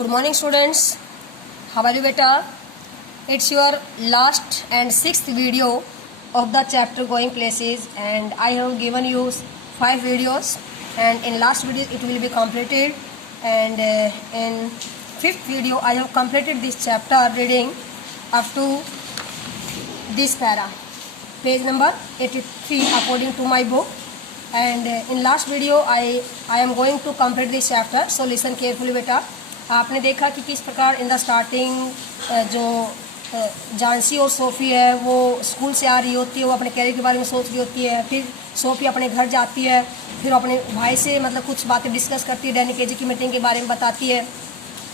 Good morning, students. How are you, beta? It's your last and sixth video of the chapter Going Places, and I have given you 5 videos, and in last video it will be completed, and in 5th video I have completed this chapter reading up to this para, page number 83 according to my book. And in last video I am going to complete this chapter, so listen carefully beta. आपने देखा कि किस प्रकार in the starting जो जानसी और SoFi है वो school से आ रही होती है, वो अपने कैरियर के बारे में सोच रही होती है। फिर सोफ़ी अपने घर जाती है, फिर अपने भाई से मतलब कुछ बातें डिस्कस करती है, डैनी केजी की मीटिंग के बारे में बताती है।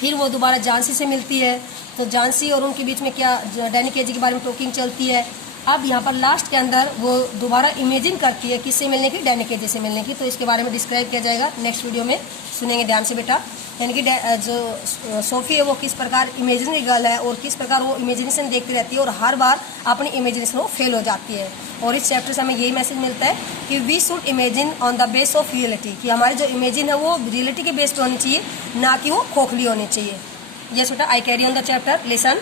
फिर वो दोबारा जानसी से मिलती है, तो जानसी और उनके बीच में क्या डैनी केजी के बारे में टॉकिंग चलती है। अब यहाँ पर लास्ट के अंदर वो दोबारा इमेजिन करती है किससे मिलने की, डैनी केजी से मिलने की। तो इसके बारे में डिस्क्राइब किया जाएगा नेक्स्ट वीडियो में, सुनेंगे ध्यान से बेटा। यानी कि जो सोफ़ी है वो किस प्रकार इमेजिनरी गर्ल है और किस प्रकार वो इमेजिनेशन देखती रहती है और हर बार अपनी इमेजिनेशन वो फेल हो जाती है। और इस चैप्टर से हमें यही मैसेज मिलता है कि we should imagine on the base of reality, कि हमारी जो इमेजिन है वो रियलिटी के बेस पर होनी चाहिए, ना कि वो खोखली होनी चाहिए। यस बेटा, I carry on the chapter, listen.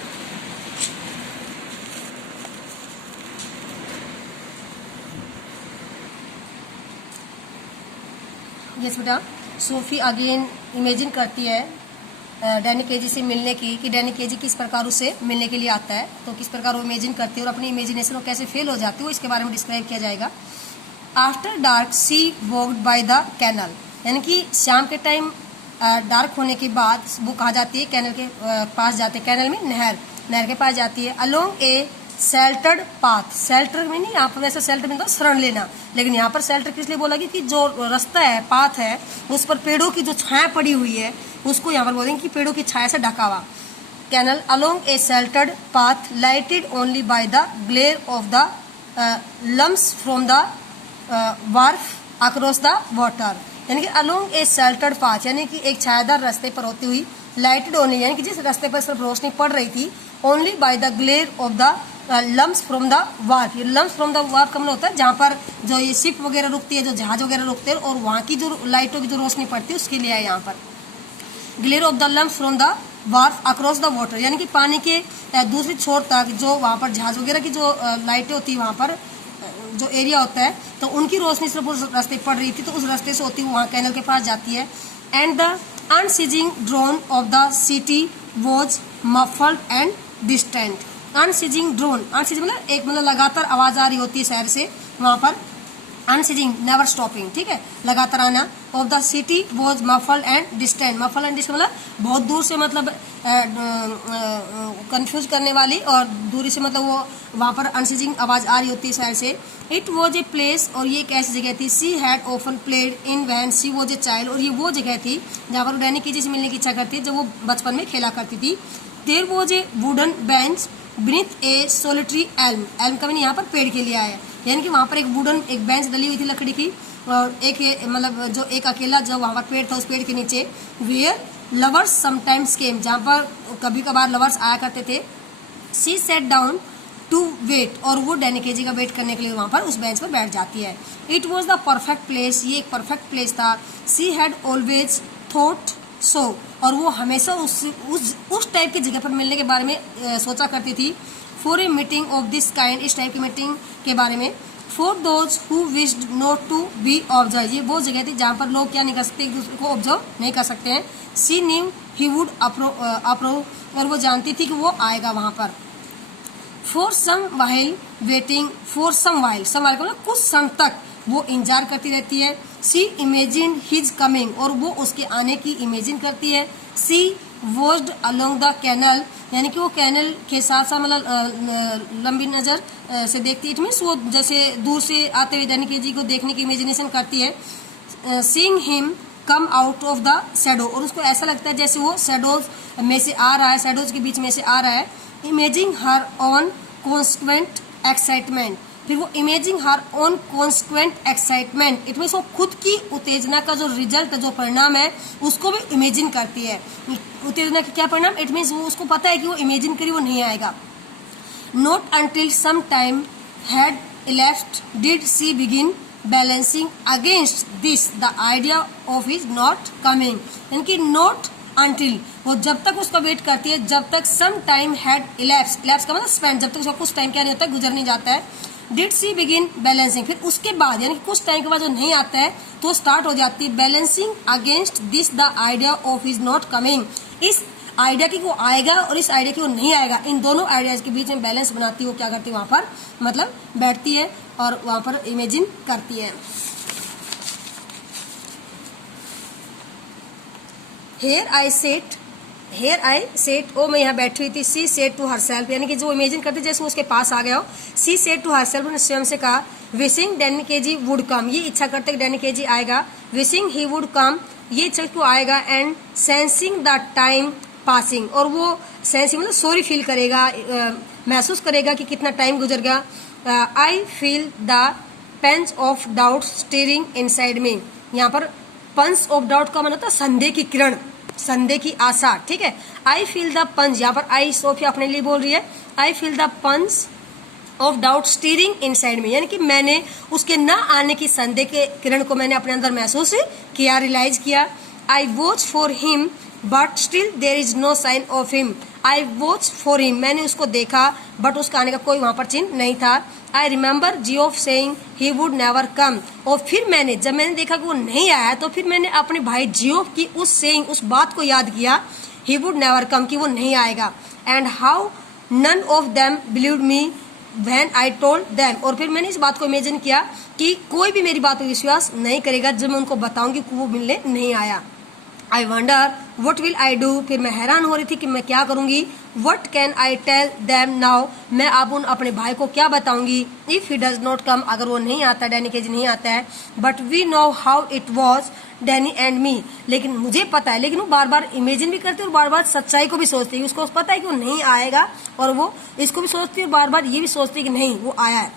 Yes बेटा, सोफ़ी अगेन इमेजिन करती है डैनी केजी से मिलने की, कि डैनी केजी किस प्रकार उससे मिलने के लिए आता है, तो किस प्रकार वो इमेजिन करती है और अपनी इमेजिनेशन वो कैसे फेल हो जाती है, वो इसके बारे में डिस्क्राइब किया जाएगा। After dark she walked by the canal, यानी कि शाम के टाइम डार्क होने के बाद वो कहाँ जाती है, कैनल के पास जाते हैं। कैनल में नहर के पास जाती है। Along a sheltered path, shelter में नहीं, यहाँ पर वैसे शेल्टर में तो शरण लेना, लेकिन यहाँ पर शेल्टर किस लिए बोला कि जो रास्ता है, पाथ है, उस पर पेड़ों की जो छाया पड़ी हुई है उसको यहाँ पर बोलेंगे कि पेड़ों की छाया से ढका हुआ। Canal along a sheltered path lighted only by the glare of the lamps from the wharf across the water, यानी कि अलोंग ए शेल्टर्ड पाथ, यानी कि एक छायादार रास्ते पर होती हुई, लाइटेड ओनली यानी कि जिस रास्ते पर सिर्फ रोशनी पड़ रही थी, only by the glare of the lamps from the wharf. ये लम्स फ्रॉम द वार्फ का मतलब होता है जहाँ पर जो ये शिप वगैरह रुकती है, जो जहाज वगैरह रुकते हैं, और वहाँ की जो लाइटों की जो रोशनी पड़ती है उसके लिए है यहाँ पर। Glare of the lamps from the wharf across the water, यानी कि पानी के दूसरी छोर तक जो वहाँ पर जहाज वगैरह की जो लाइटें होती है, वहाँ पर जो एरिया होता है, तो उनकी रोशनी सिर्फ उस रास्ते पड़ रही थी, तो उस रास्ते से होती हुई वहाँ कैनल के पास जाती है। And the unceasing drone of the city was muffled and distant. Unceasing drone, unceasing मतलब एक मतलब लगातार आवाज आ रही होती है शहर से, वहाँ पर अनसीजिंग नेवर स्टॉपिंग, ठीक है, लगातार आना। Of the city was muffled and distant, muffled and distant मतलब बहुत दूर से, मतलब कंफ्यूज करने वाली, और दूरी से मतलब वो वहाँ पर अनसीजिंग आवाज आ रही होती है शहर से। इट वॉज ए प्लेस, और ये एक ऐसी जगह थी, she had often played in van C was a child, और ये वो जगह थी जहाँ पर डैनी केजी से मिलने की इच्छा करती है जब वो बचपन में खेला करती थी। There was a wooden bench beneath a solitary elm, elm का भी यहाँ पर पेड़ के लिए आया, यानी कि वहाँ पर एक वुडन एक बेंच डली हुई थी लकड़ी की, और एक मतलब जो एक अकेला जो वहाँ पर पेड़ था, उस पेड़ के नीचे वेयर लवर्स समटाइम्स केम, जहाँ पर कभी कभार लवर्स आया करते थे। सी सेट डाउन टू वेट, और वो डैनी केजी का वेट करने के लिए वहाँ पर उस बेंच पर बैठ जाती है। It was the perfect place, ये एक परफेक्ट प्लेस था। She had always thought so, और वो हमेशा उस टाइप की जगह पर मिलने के बारे में सोचा करती थी। For a meeting of this kind, इस टाइप की मीटिंग के बारे में। For those who wished not to be observe, ये वो जगह थी जहाँ पर लोग क्या नहीं कर सकते, एक दूसरे को ऑब्जर्व नहीं कर सकते हैं। सी न्यू ही वुड अप्रोव, और वो जानती थी कि वो आएगा वहाँ पर। For some while waiting, for some while का मतलब कुछ समय तक वो इंतजार करती रहती है। सी इमेजिन हिज कमिंग, और वो उसके आने की इमेजिन करती है। सी वॉच्ड अलोंग द कैनल, यानी कि वो कैनल के साथ साथ मतलब लंबी नज़र से देखती है। इट मीन्स वो जैसे दूर से आते हुए डैनी केजी को देखने की इमेजिनेशन करती है। Seeing him come out of the shadow, और उसको ऐसा लगता है जैसे वो शैडोज में से आ रहा है, शैडोज के बीच में से आ रहा है। Imaging her on constant excitement, फिर वो imaging her on constant excitement, it means वो खुद की उत्तेजना का जो रिजल्ट, जो परिणाम है, उसको भी इमेजिन करती है। उत्तेजना का क्या परिणाम, इट मीन्स वो उसको पता है कि वो इमेजिन करी वो नहीं आएगा। Not until some time had elapsed did she begin balancing against this the idea of his not coming, यानी कि not until और जब तक उसका वेट करती है, जब तक some time had elapsed, elapsed का मतलब स्पेंड, जब तक उसका कुछ टाइम क्या नहीं होता है, गुजर नहीं जाता है। डिड सी बिगिन बैलेंसिंग, फिर उसके बाद यानी कि कुछ टाइम के बाद जो नहीं आता है तो स्टार्ट हो जाती है balancing against this the idea of is not coming, इस आइडिया की वो आएगा और इस आइडिया की वो नहीं आएगा, इन दोनों आइडियाज के बीच में बैलेंस बनाती है। वो क्या करती है वहां पर, मतलब बैठती है और वहां पर इमेजिन करती है। हेयर आई सेट, ओ मैं यहाँ बैठी हुई थी। सी सेट टू हरसेल्फ, यानी कि जो इमेजिन करते जैसे वो उसके पास आ गया हो। सी सेट टू हरसेल्फ, ने स्वयं से कहा। Wishing Danny KG would come, ये इच्छा करते कि डैनी केजी आएगा। विशिंग ही वुड कम, ये इच्छा कि वो आएगा। And sensing the time passing, और वो सेंसिंग मतलब सॉरी फील करेगा, महसूस करेगा कि कितना टाइम गुजर गया। I feel the punch of doubt stirring inside me, यहाँ पर पंच ऑफ डाउट का मतलब होता है संदेह की किरण, संदेह की आशा, ठीक है। आई फील द पंच, यहाँ पर आई सोफिया अपने लिए बोल रही है। I feel the punch of doubt stirring inside me, यानी कि मैंने उसके न आने की संदेह के किरण को मैंने अपने अंदर महसूस किया, रियलाइज किया। I watch for him but still there is no sign of him, I watch for him, मैंने उसको देखा बट उसका आने का कोई वहां पर चिन्ह नहीं था। I remember Geoff saying he would never come, और फिर मैंने जब मैंने देखा कि वो नहीं आया तो फिर मैंने अपने भाई जियोफ की उस सेइंग, उस बात को याद किया, ही वुड नेवर कम, कि वो नहीं आएगा। And how none of them believed me when I told them, और फिर मैंने इस बात को इमेजिन किया कि कोई भी मेरी बात पर विश्वास नहीं करेगा जब मैं उनको बताऊंगी कि वो मिलने नहीं आया। I wonder what will I do, फिर मैं हैरान हो रही थी कि मैं क्या करूंगी। What can I tell them now, मैं अब उन अपने भाई को क्या बताऊंगी। If he does not come, अगर वो नहीं आता, डैनी केजी नहीं आता है। But we know how it was Danny and me, लेकिन मुझे पता है, लेकिन वो बार बार इमेजिन भी करती है और बार बार सच्चाई को भी सोचती है। उसको पता है कि वो नहीं आएगा और वो इसको भी सोचती है, बार बार ये भी सोचती है कि नहीं वो आया है।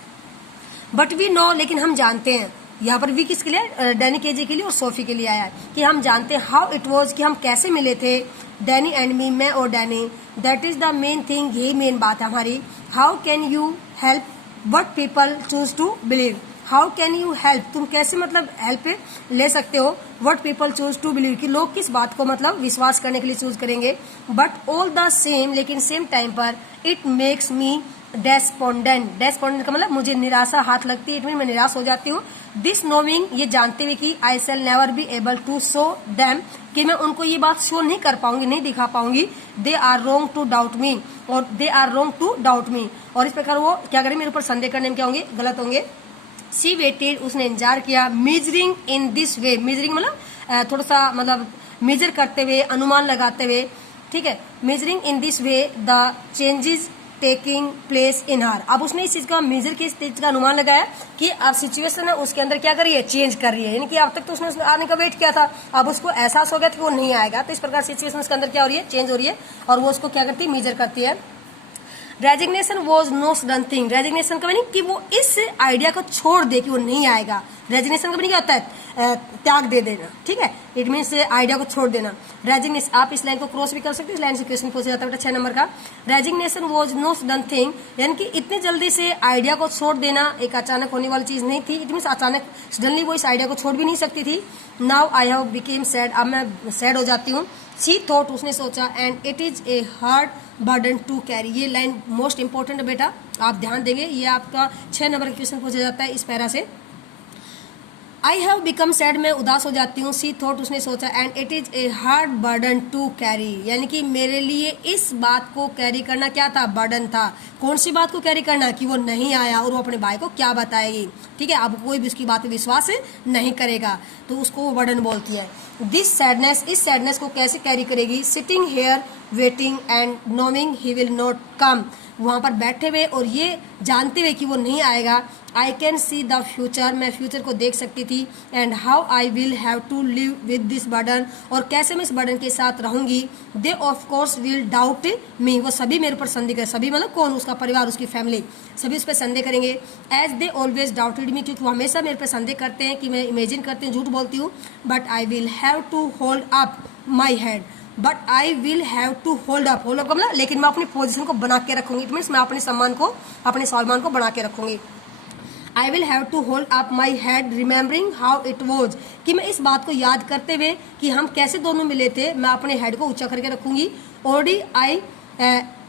बट वी नो, लेकिन हम जानते हैं, यहाँ पर वी किसके लिए, डैनी केजी के लिए और सोफी के लिए आया है, कि हम जानते हैं हाउ इट वॉज, कि हम कैसे मिले थे। डैनी एंड मी, मैं और Danny, that is the main thing, यही मेन बात है हमारी। How can you help what people choose to believe, how can you help, तुम कैसे मतलब हेल्प ले सकते हो, what people choose to believe, कि लोग किस बात को मतलब विश्वास करने के लिए चूज करेंगे। बट ऑल द सेम, लेकिन सेम टाइम पर इट मेक्स मी डेस्पोंडेंट, डेस्पोंडेंट का मतलब मुझे निराशा हाथ लगती है, इट मीन मैं निराश हो जाती हूँ। दिस नोइंग, ये जानते हुए कि I shall never be able to show them, कि मैं उनको ये बात शो नहीं कर पाऊंगी, नहीं दिखा पाऊंगी। They are wrong to doubt me, और they are wrong to doubt me, और इस प्रकार वो क्या करें, मेरे ऊपर संदेह करने में क्या होंगे, गलत होंगे। सी वेटेड, उसने इंतजार किया। Measuring in this way, measuring मतलब थोड़ा सा मतलब मेजर करते हुए, अनुमान लगाते हुए, ठीक है। Measuring in this way the changes taking place in her, अब उसने इस चीज का मेजर के, इस चीज का अनुमान लगाया कि अब सिचुएशन है उसके अंदर क्या कर रही है, चेंज कर रही है, यानी कि अब तक तो उसने आने का वेट किया था, अब उसको एहसास हो गया कि वो नहीं आएगा, तो इस प्रकार सिचुएशन उसके अंदर क्या हो रही है, चेंज हो रही है, और वो उसको क्या करती है, मेजर करती है। Resignation was no sudden thing, resignation का मीनिंग कि वो इस आइडिया को छोड़ दे कि वो नहीं आएगा। रेजिग्नेशन का मीनिंग क्या होता है, त्याग दे देना, ठीक है, इट मीन्स आइडिया को छोड़ देना। रेजिग्नेशन, आप इस लाइन को क्रॉस भी कर सकते हैं, इस लाइन से क्वेश्चन पूछा जाता है बेटा 6 नंबर का। Resignation was no sudden thing, यानी कि इतनी जल्दी से आइडिया को छोड़ देना एक अचानक होने वाली चीज नहीं थी, इट मीन्स अचानक सडनली वो इस आइडिया को छोड़ भी नहीं सकती थी। Now I have became sad, अब मैं सैड हो जाती हूँ। शी थॉट, उसने सोचा। And it is a hard burden to carry, ये लाइन मोस्ट इंपॉर्टेंट है बेटा, आप ध्यान देंगे, ये आपका 6 नंबर का क्वेश्चन पूछा जाता है इस पैरा से। आई हैव बिकम सैड, मैं उदास हो जाती हूँ। सी थॉट, उसने सोचा। And it is a hard burden to carry, यानी कि मेरे लिए इस बात को कैरी करना क्या था, बर्डन था। कौन सी बात को कैरी करना, कि वो नहीं आया और वो अपने भाई को क्या बताएगी, ठीक है, अब कोई भी उसकी बात पे विश्वास नहीं करेगा, तो उसको वो बर्डन बोलती है। दिस सैडनेस, इस सैडनेस को कैसे कैरी करेगी, sitting here waiting and knowing he will not come, वहां पर बैठे हुए और ये जानते हुए कि वो नहीं आएगा। I can see the future, मैं फ्यूचर को देख सकती थी। And how I will have to live with this burden, और कैसे मैं इस बर्डन के साथ रहूंगी। They of course will doubt me, वो सभी मेरे पर संदेह करें, सभी मतलब कौन, उसका परिवार, उसकी फैमिली, सभी उस पर संदेह करेंगे। एज दे ऑलवेज डाउटेड मी, क्योंकि वो हमेशा मेरे पर संदेह करते हैं कि मैं इमेजिन करती हूँ, झूठ बोलती हूँ। But I will have to hold up my head, but I will have to hold up, hold up मतलब लेकिन मैं अपनी पोजीशन को बना के रखूंगी, इट मीन्स मैं अपने सम्मान को, अपने स्वाभिमान को बना के रखूंगी। I will have to hold up my head remembering how it was, कि मैं इस बात को याद करते हुए कि हम कैसे दोनों मिले थे, मैं अपने हेड को ऊंचा करके रखूंगी। Already I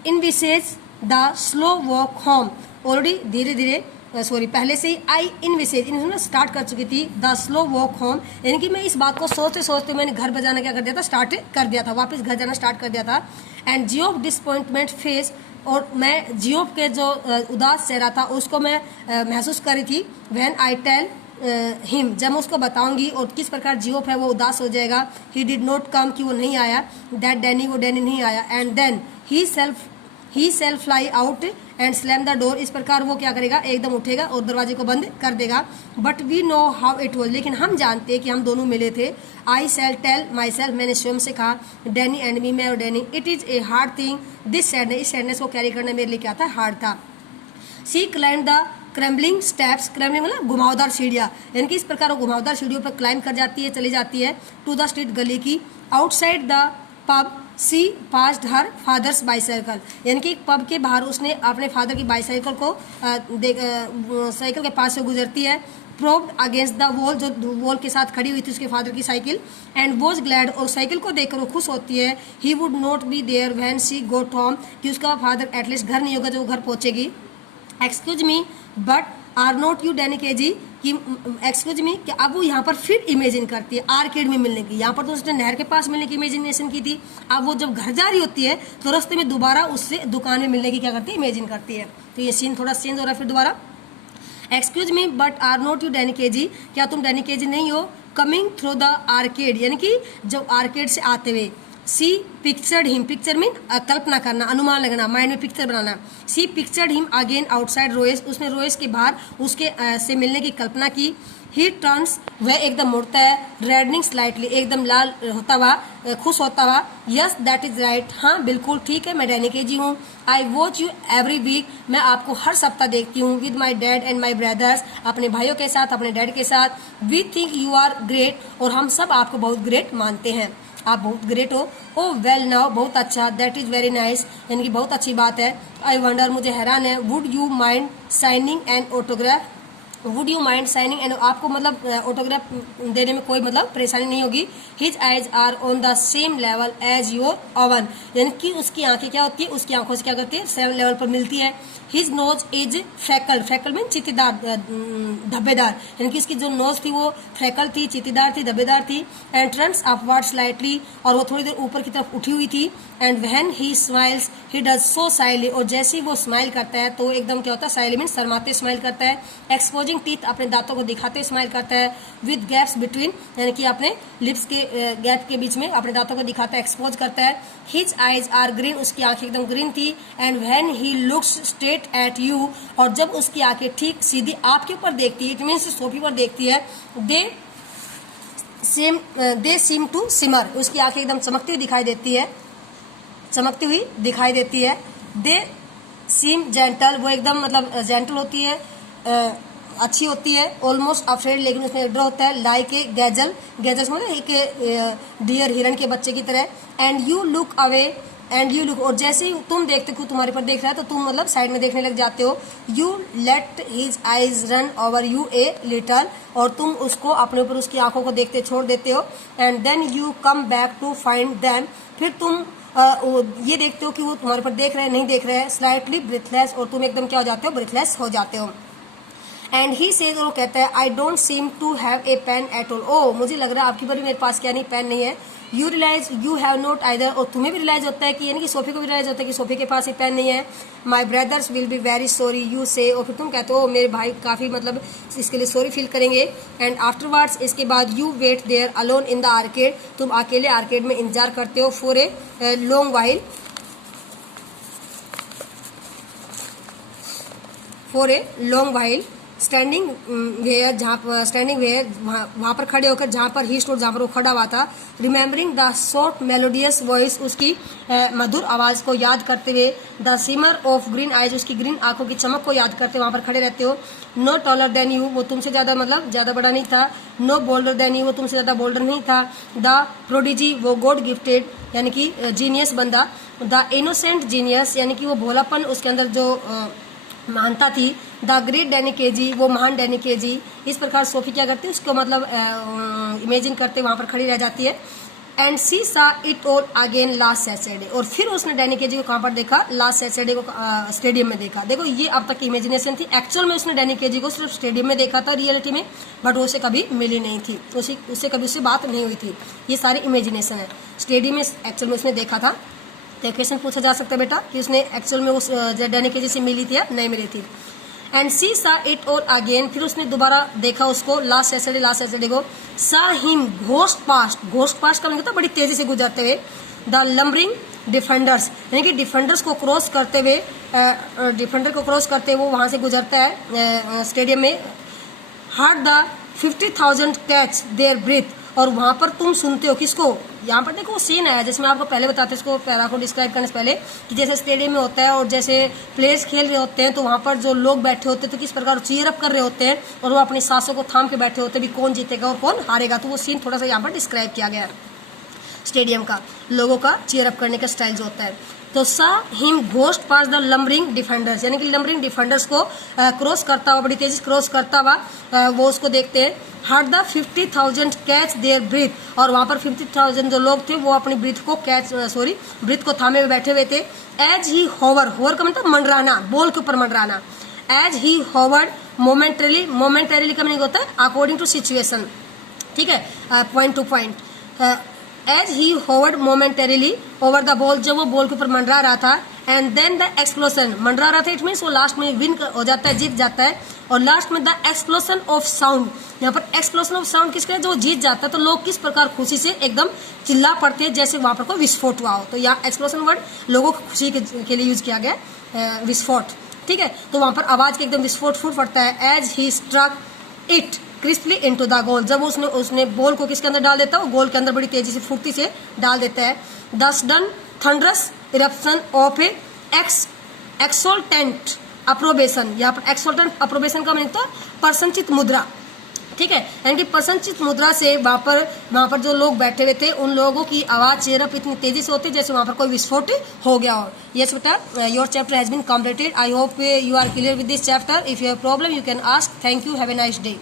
envisage the slow walk home, already धीरे धीरे पहले से ही आई इनविसेज इन्होंने स्टार्ट कर चुकी थी द स्लो वॉक होम, यानी कि मैं इस बात को सोचते सोचते मैंने घर बजाना क्या कर दिया था, स्टार्ट कर दिया था, वापस घर जाना स्टार्ट कर दिया था। एंड जियोफ डिसअपॉइंटमेंट फेस, और मैं जियोफ के जो उदास चेहरा था उसको मैं महसूस कर रही थी। व्हेन आई टेल हिम, जब मैं उसको बताऊंगी और किस प्रकार जियोफ है वो उदास हो जाएगा। ही डिड नॉट कम, कि वो नहीं आया। दैट डैनी, वो डैनी नहीं आया। And then he self fly out and slam the door, इस प्रकार वो क्या करेगा, एकदम उठेगा और दरवाजे को बंद कर देगा। But we know how it was, लेकिन हम जानते हैं कि हम दोनों मिले थे। I sell tell myself, मैंने स्वयं से कहा, डैनी एंड मी, मैं और डैनी। It is a hard thing this sadness, इस सैडनेस को कैरी करना मेरे लिए क्या था, हार्ड था। She climb the crumbling steps, crumbling मतलब घुमावदार सीढ़ियाँ, यानी कि इस प्रकार वो घुमावदार सीढ़ियों पर क्लाइंब कर जाती है, चली जाती है टू द स्ट्रीट, गली की। Outside the pub she passed her father's bicycle, यानी कि पब के बाहर उसने अपने फादर की बाईसाइकिल को साइकिल के पास से गुजरती है। प्रोब्ड अगेंस्ट द वॉल, जो वॉल के साथ खड़ी हुई थी उसके फादर की साइकिल। एंड वॉज ग्लैड, और साइकिल को देखकर वो खुश होती है। He would not be there when she got home, कि उसका फादर एटलीस्ट घर नहीं होगा जब वो घर पहुंचेगी। Excuse me but are not you Danny Casey, कि एक्सक्यूज मी, कि अब वो यहाँ पर फिर इमेजिन करती है आर्केड में मिलने की। यहाँ पर तो उसने नहर के पास मिलने की इमेजिनेशन की थी, अब वो जब घर जा रही होती है तो रास्ते में दोबारा उससे दुकान में मिलने की क्या करती है, इमेजिन करती है। तो ये सीन थोड़ा चेंज हो रहा है फिर दोबारा। Excuse me but are not you Danny Casey, क्या तुम डैनी के जी नहीं हो। कमिंग थ्रू द आर्केड, यानी कि जब आर्केड से आते हुए। सी पिक्चर्ड हिम, पिक्चर मीन कल्पना करना, अनुमान लगना, माइंड में पिक्चर बनाना। सी पिक्चर्ड हिम अगेन आउटसाइड रोएस, उसने रोएस के बाहर उसके से मिलने की कल्पना की। ही टर्न्स, वह एकदम मुड़ता है। रेडनिंग स्लाइटली, एकदम लाल होता हुआ, खुश होता हुआ। यस दैट इज राइट, हाँ बिल्कुल ठीक है, मैं डैनी के जी हूँ। I watch you every week, मैं आपको हर सप्ताह देखती हूँ। With my dad and my brothers, अपने भाइयों के साथ, अपने डैड के साथ। We think you are great, और हम सब आपको बहुत ग्रेट मानते हैं, आप बहुत ग्रेट हो। ओ वेल नाउ, बहुत अच्छा। दैट इज़ वेरी नाइस, यानी कि बहुत अच्छी बात है। आई वंडर, मुझे हैरान है। Would you mind signing an autograph, would you mind signing and, आपको मतलब ऑटोग्राफ देने में कोई मतलब परेशानी नहीं होगी। His eyes are on the same level as your own, यानी कि उसकी आंखें क्या होती है, उसकी आंखों से क्या करती है, सेम लेवल पर मिलती है। His nose is freckle, freckle mean चित्तीदार, धब्बेदार, यानी कि उसकी जो नोज थी वो फ्रैकल थी, चित्तीदार थी, धब्बेदार थी। एंड टर्न्स अपवर्ड स्लाइटली, और वो थोड़ी देर ऊपर की तरफ उठी हुई थी। And when he smiles he does so shyly, और जैसे ही वो स्माइल करता है तो एकदम क्या होता है, साइली मीन शर्माते स्माइल करता है। एक्सपोजिंग टीथ, अपने दांतों को दिखाते स्माइल करता है। विद गैप्स बिटवीन, यानी कि अपने लिप्स के गैप के बीच में अपने दांतों को दिखाता है, एक्सपोज करता है। हिज आइज आर ग्रीन, उसकी आंखें एकदम ग्रीन थी। And when he looks straight at you, और जब उसकी आंखें ठीक सीधी आपके ऊपर देखती है, इट मीन्स सोफी पर देखती है। दे सीम टू सिमर, उसकी आंखें एकदम चमकती हुई दिखाई देती है, चमकती हुई दिखाई देती है। दे सीम जेंटल, वो एकदम मतलब जेंटल होती है, अच्छी होती है। ऑलमोस्ट अफ्रेड, लेकिन उसमें डर होता है। लाइक ए गैजल, गैजल मतलब एक डियर, हिरण के बच्चे की तरह। And you look away, and you look, और जैसे ही तुम देखते हो तुम्हारे पर देख रहा है तो तुम मतलब साइड में देखने लग जाते हो। You let his eyes run over U a little, और तुम उसको अपने ऊपर उसकी आंखों को देखते छोड़ देते हो। And then you come back to find them, फिर तुम ये देखते हो कि वो तुम्हारे पर देख रहे हैं, नहीं देख रहे हैं। स्लाइटली ब्रीथलेस, और तुम एकदम क्या हो जाते हो, ब्रीथलेस हो जाते हो। एंड ही सेज, और वो कहता है, I don't seem to have a pain at all, ओ मुझे लग रहा है आपकी बारी मेरे पास क्या नहीं, पेन नहीं है। You realize you have not either, और तुम्हें भी रियलाइज होता है कि, यानी कि सोफी को भी रियलाइज होता है कि सोफी के पास ही पेन नहीं है। My brothers will be very sorry you say, और फिर तुम कहते हो मेरे भाई काफ़ी मतलब इसके लिए सॉरी फील करेंगे। एंड आफ्टरवर्ड्स, इसके बाद you wait there alone in the arcade, तुम अकेले आर्केड में इंतजार करते हो। For a long while, for a long while. Standing where, जहाँ स्टैंडिंग वेयर वहाँ पर खड़े होकर, जहाँ पर ही स्टोर, जहाँ पर वो खड़ा हुआ था। Remembering the short melodious voice, उसकी मधुर आवाज़ को याद करते हुए। The shimmer of green eyes, उसकी ग्रीन आंखों की चमक को याद करते हुए वहाँ पर खड़े रहते हो। नो टॉलर देन यू, वो तुमसे ज़्यादा मतलब ज़्यादा बड़ा नहीं था। नो बोल्डर देन यू, वो तुमसे ज़्यादा बोल्डर नहीं था। द प्रोडिजी, वो गॉड गिफ्टेड, यानी कि जीनियस बंदा। द इनोसेंट जीनियस, यानी कि वो भोलापन उसके अंदर जो मानता थी। द ग्रेट डैनी केजी, वो महान डैनी केजी। इस प्रकार सोफी क्या करती है, उसको मतलब इमेजिन करते वहां पर खड़ी रह जाती है। एंड सी सा it all again last Saturday, और फिर उसने डैनी केजी को कहाँ पर देखा, लास्ट सैटरडे को स्टेडियम में देखा। देखो ये अब तक की इमेजिनेशन थी, एक्चुअल में उसने डैनी केजी को सिर्फ स्टेडियम में देखा था रियलिटी में, बट वो उसे कभी मिली नहीं थी, उससे कभी उससे बात नहीं हुई थी। ये सारी इमेजिनेशन है। स्टेडियम में एक्चुअल में उसने देखा था। तो क्वेश्चन पूछा जा सकता है बेटा कि उसने एक्चुअल में उस डैनी केजी से मिली थी या नहीं मिली थी। एंड सी सा इट और अगेन, फिर उसने दोबारा देखा उसको लास्ट सैटरडे को। सा हिम घोस्ट पास्ट का मतलब था बड़ी तेजी से गुजरते हुए। द लम्बरिंग डिफेंडर्स, यानी कि डिफेंडर को क्रॉस करते हुए वो वहां से गुजरता है स्टेडियम में। Hard the 50,000 catch their breath, और वहां पर तुम सुनते हो किसको, यहाँ पर देखो सीन है जिसमें आपको पहले बताते इसको पैरा को डिस्क्राइब करने से पहले कि जैसे स्टेडियम में होता है और जैसे प्लेयर्स खेल रहे होते हैं तो वहां पर जो लोग बैठे होते हैं तो किस प्रकार चीयर अप कर रहे होते हैं और वो अपनी सांसों को थाम के बैठे होते हैं भी कौन जीतेगा और कौन हारेगा। तो वो सीन थोड़ा सा यहाँ पर डिस्क्राइब किया गया है स्टेडियम का, लोगों का चीयर अप करने का स्टाइल जो होता है। तो सा him ghost pass the lumbering defenders, यानी कि लम्बरिंग डिफेंडर्स को क्रॉस करता हुआ, बड़ी तेजी से क्रॉस करता हुआ वो उसको देखते हैं। Hard the 50,000 catch their breath, और वहां पर 50,000 जो लोग थे वो अपनी ब्रीथ को थामे हुए बैठे हुए थे। एज ही होवर का मतलब मंडराना, बॉल के ऊपर मंडराना। एज ही होवर्ड मोमेंटरीली का मीनिंग होता है अकॉर्डिंग टू सिचुएशन, ठीक है, point to point. As he hovered momentarily over the ball, जब वो बॉल के ऊपर मंडरा रहा था। एंड देन द एक्सप्लोजन, मंडरा रहा था इट मीन्स वो लास्ट में विन हो जाता है, जीत जाता है। और लास्ट में द एक्सप्लोजन ऑफ साउंड, यहाँ पर एक्सप्लोजन ऑफ साउंड किसका है, जो जीत जाता है तो लोग किस प्रकार खुशी से एकदम चिल्ला पड़ते हैं जैसे वहां पर कोई विस्फोट हुआ हो। तो यहाँ एक्सप्लोजन वर्ड लोगों की खुशी के लिए यूज किया गया, विस्फोट, ठीक है। तो वहां पर आवाज के एकदम विस्फोट फूट पड़ता है। As he struck it crisply into the goal, जब उसने बॉल को किसके अंदर डाल देता है, वो गोल के अंदर बड़ी तेजी से फुर्ती से डाल देता है। The sudden thunderous eruption of a exultant approbation, यहाँ पर एक्सोल्टेंट अप्रोबेशन का मतलब प्रसन्नचित मुद्रा, ठीक है, यानी कि प्रसन्नचित मुद्रा से वहां पर जो लोग बैठे हुए थे उन लोगों की आवाज चेयरअप इतनी तेजी से होती है जैसे वहां पर कोई विस्फोट हो गया हो। यस बेटा, your chapter has been completed. I hope you are clear with this chapter. If you have problem you can ask. Thank you, have a nice day.